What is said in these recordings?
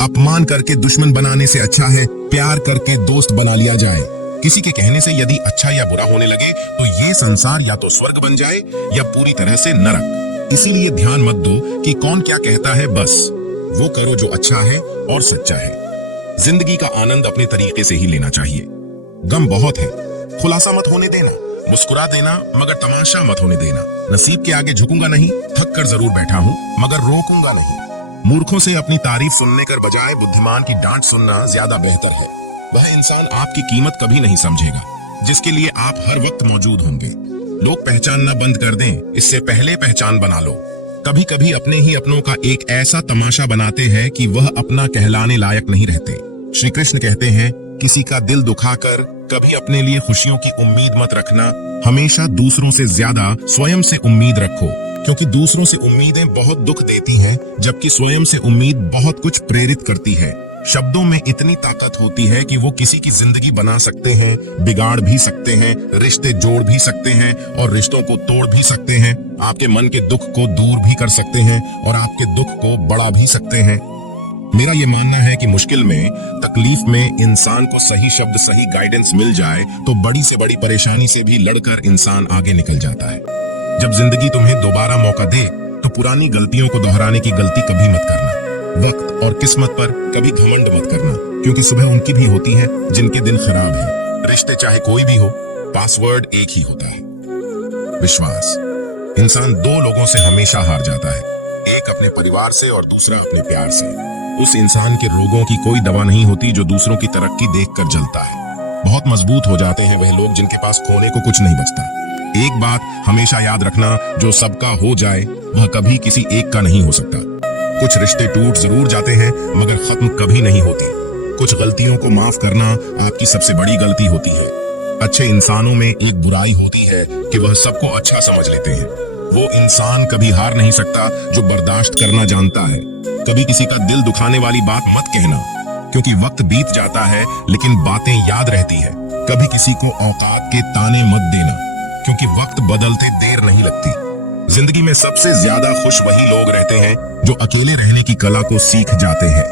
अपमान करके दुश्मन बनाने से अच्छा है प्यार करके दोस्त बना लिया जाए। किसी के कहने से यदि अच्छा या बुरा होने लगे तो ये संसार या तो स्वर्ग बन जाए या पूरी तरह से नरक। इसीलिए ध्यान मत दो कि कौन क्या कहता है, बस वो करो जो अच्छा है और सच्चा है। जिंदगी का आनंद अपने तरीके से ही लेना चाहिए। गम बहुत है, खुलासा मत होने देना, मुस्कुरा देना मगर तमाशा मत होने देना। नसीब के आगे झुकूंगा नहीं, थक कर जरूर बैठा हूं मगर रोकूंगा नहीं। मूर्खों से अपनी तारीफ सुनने कर बजाय बुद्धिमान की डांट सुनना ज्यादा बेहतर है। वह इंसान आपकी कीमत कभी नहीं समझेगा जिसके लिए आप हर वक्त मौजूद होंगे। लोग पहचानना बंद कर दें, इससे पहले पहचान बना लो। कभी कभी अपने ही अपनों का एक ऐसा तमाशा बनाते हैं कि वह अपना कहलाने लायक नहीं रहते। श्री कृष्ण कहते हैं, किसी का दिल दुखाकर कभी अपने लिए खुशियों की उम्मीद मत रखना, हमेशा दूसरों से ज्यादा स्वयं से उम्मीद रखो, क्योंकि दूसरों से उम्मीदें बहुत दुख देती हैं, जबकि स्वयं से उम्मीद बहुत कुछ प्रेरित करती है। शब्दों में इतनी ताकत होती है कि वो किसी की जिंदगी बना सकते हैं, बिगाड़ भी सकते हैं, रिश्ते जोड़ भी सकते हैं और रिश्तों को तोड़ भी सकते हैं। आपके मन के दुख को दूर भी कर सकते हैं और आपके दुख को बढ़ा भी सकते हैं। मेरा ये मानना है कि मुश्किल में, तकलीफ में इंसान को सही शब्द, सही गाइडेंस मिल जाए तो बड़ी से बड़ी परेशानी से भी लड़कर इंसान आगे निकल जाता है। जब जिंदगी तुम्हें दोबारा मौका दे तो पुरानी गलतियों को दोहराने की गलती कभी मत करना। वक्त और किस्मत पर कभी घमंड मत करना, क्योंकि सुबह उनकी भी होती है जिनके दिन खराब है। रिश्ते चाहे कोई भी हो, पासवर्ड एक ही होता है, विश्वास। इंसान दो लोगों से हमेशा हार जाता है, एक अपने परिवार से और दूसरा अपने प्यार से। उस इंसान के रोगों की कोई दवा नहीं होती जो दूसरों की तरक्की देखकर जलता है। बहुत मजबूत हो जाते हैं वह लोग जिनके पास खोने को कुछ नहीं बचता। एक बात हमेशा याद रखना, जो सबका हो जाए वह कभी किसी एक का नहीं हो सकता। कुछ रिश्ते टूट जरूर जाते हैं मगर खत्म कभी नहीं होती। कुछ गलतियों को माफ करना आपकी सबसे बड़ी गलती होती है। अच्छे इंसानों में एक बुराई होती है कि वह सबको अच्छा समझ लेते हैं। वो इंसान कभी हार नहीं सकता जो बर्दाश्त करना जानता है। कभी किसी का दिल दुखाने वाली बात मत कहना, क्योंकि वक्त बीत जाता है लेकिन बातें याद रहती है। कभी किसी को औकात के ताने मत देना, क्योंकि वक्त बदलते देर नहीं लगती। जिंदगी में सबसे ज्यादा खुश वही लोग रहते हैं जो अकेले रहने की कला को सीख जाते हैं।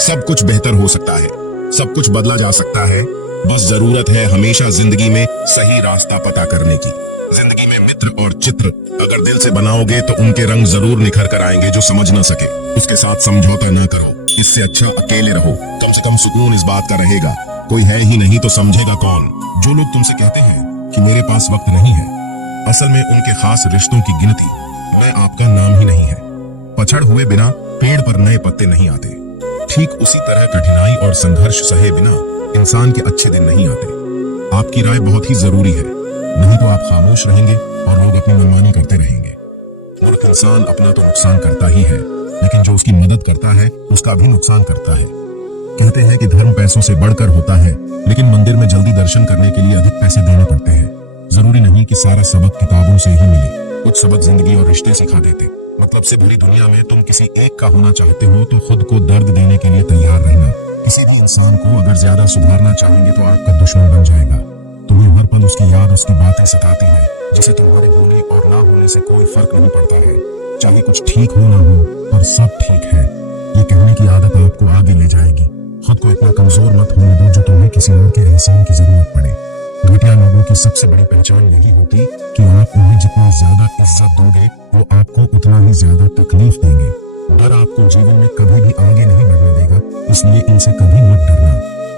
सब कुछ बेहतर हो सकता है, सब कुछ बदला जा सकता है, बस जरूरत है हमेशा जिंदगी में सही रास्ता पता करने की। जिंदगी में मित्र और चित्र अगर दिल से बनाओगे तो उनके रंग जरूर निखर कर आएंगे। जो समझ ना सके उसके साथ समझौता ना करो, इससे अच्छा अकेले रहो। कम से कम सुकून इस बात का रहेगा, कोई है ही नहीं तो समझेगा कौन। जो लोग तुमसे कहते हैं कि मेरे पास वक्त नहीं है, असल में उनके खास रिश्तों की गिनती मैं आपका नाम ही नहीं है। पछड़ हुए बिना पेड़ पर नए पत्ते नहीं आते। ठीक उसी तरह कठिनाई और संघर्ष सहे बिना इंसान के अच्छे दिन नहीं आते। आपकी राय बहुत ही जरूरी है, नहीं तो आप खामोश रहेंगे और लोग अपनी मनमानी करते रहेंगे। मूर्ख इंसान अपना तो नुकसान करता ही है, लेकिन जो उसकी मदद करता है उसका भी नुकसान करता है। कहते हैं कि धर्म पैसों से बढ़कर होता है, लेकिन मंदिर में जल्दी दर्शन करने के लिए अधिक पैसे देने पड़ते हैं। जरूरी नहीं कि सारा सबक किताबों से ही मिले, कुछ सबक जिंदगी और रिश्ते सिखा देते। मतलब से भरी दुनिया में तुम किसी एक का होना चाहते हो तो खुद को दर्द देने के लिए तैयार रहना। किसी भी इंसान को अगर ज्यादा सुधारना चाहेंगे तो आपका दुश्मन बन जाएगा। तुम्हें हर पल उसकी याद, उसकी बातें सताती हैं, जिसे तुम्हारे होने और ना होने से कोई फर्क नहीं पड़ता है। चाहे कुछ ठीक हो ना हो, पर सब ठीक है, ये कहने की आदत आपको आगे ले जाएगी। खुद को इतना कमजोर मत होने दो जो तुम्हें किसी और के एहसान की जरूरत पड़े। घटिया लोगों की सबसे बड़ी पहचान यही होती कि आप उन्हें जितना ज्यादा इज्जत दोगे वो आपको उतना ही ज्यादा तकलीफ देंगे। डर आपको जीवन में कभी भी आगे नहीं बढ़ने देगा, इसलिए इनसे कभी मत डरना।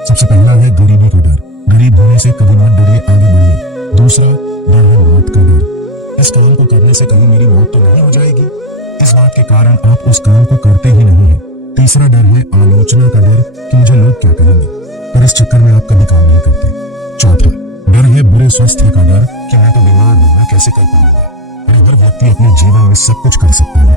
सबसे पहला है गरीबी का डर। गरीब होने से कभी मत डरिए, आगे बढ़िए। दूसरा डर है मौत का डर। इस काम को करने से कहीं मेरी मौत तो नहीं हो जाएगी, इस बात के कारण आप उस काम को करते ही नहीं है। तीसरा डर है आलोचना का डर कि मुझे लोग क्या कहेंगे, पर इस चक्कर में आप कभी काम नहीं करते। चौथा डर है बुरे स्वास्थ्य का डर कि मैं तो बीमार हूं, मैं कैसे कर पाऊंगा। और हर व्यक्ति अपने जीवन में सब कुछ कर सकता है।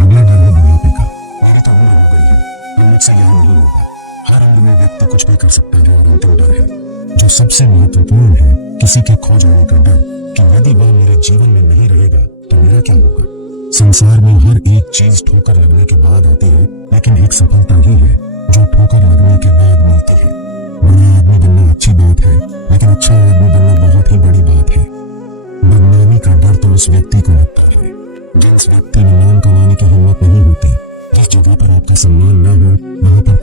अगला डर है बुढ़ापे का। मेरी तो उम्र हो गई है, अब मुझसे यह नहीं होगा। हर उम्र में व्यक्ति कुछ भी कर सकता है और अंतिम डर है जो सबसे महत्वपूर्ण है, किसी के खो जाने का डर कि यदि वह मेरे जीवन में नहीं रहेगा तो मेरा क्या होगा। संसार में हर एक चीज ठोकर लगने के बाद आती है, लेकिन एक सफलता ही है जो ठोकर लगने के बाद मिलती है। बड़ा आदमी बनना अच्छी बात है, लेकिन अच्छा आदमी बनना बहुत ही बड़ी बात है। बदनामी का डर तो उस व्यक्ति को लगता है जिस व्यक्ति में नाम कमाने की हिम्मत नहीं होती। जिस जगह पर आपका सम्मान न हो वहां पर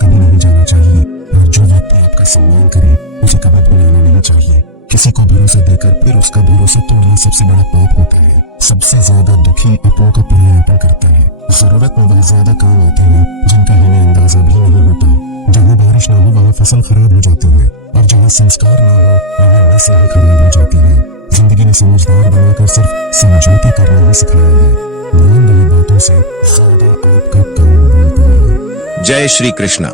भरोसा देकर फिर उसका भरोसा तोड़ना सबसे बड़ा पाप होता है। सबसे ज्यादा दुखी अपनों का पलायन करते हैं। जरूरत में वह ज्यादा काम आते हैं जिनका हमें अंदाजा भी नहीं होता। जहाँ बारिश ना हो वहाँ फसल खराब हो जाती है, और जहाँ संस्कार ना हो वहाँ नस्ल खराब हो जाती है। जिंदगी ने समझदार बनाकर सिर्फ समझौते करना ही सिखाया है। मान ली बातों से ज्यादा आपका काम बनता है। जय श्री कृष्णा।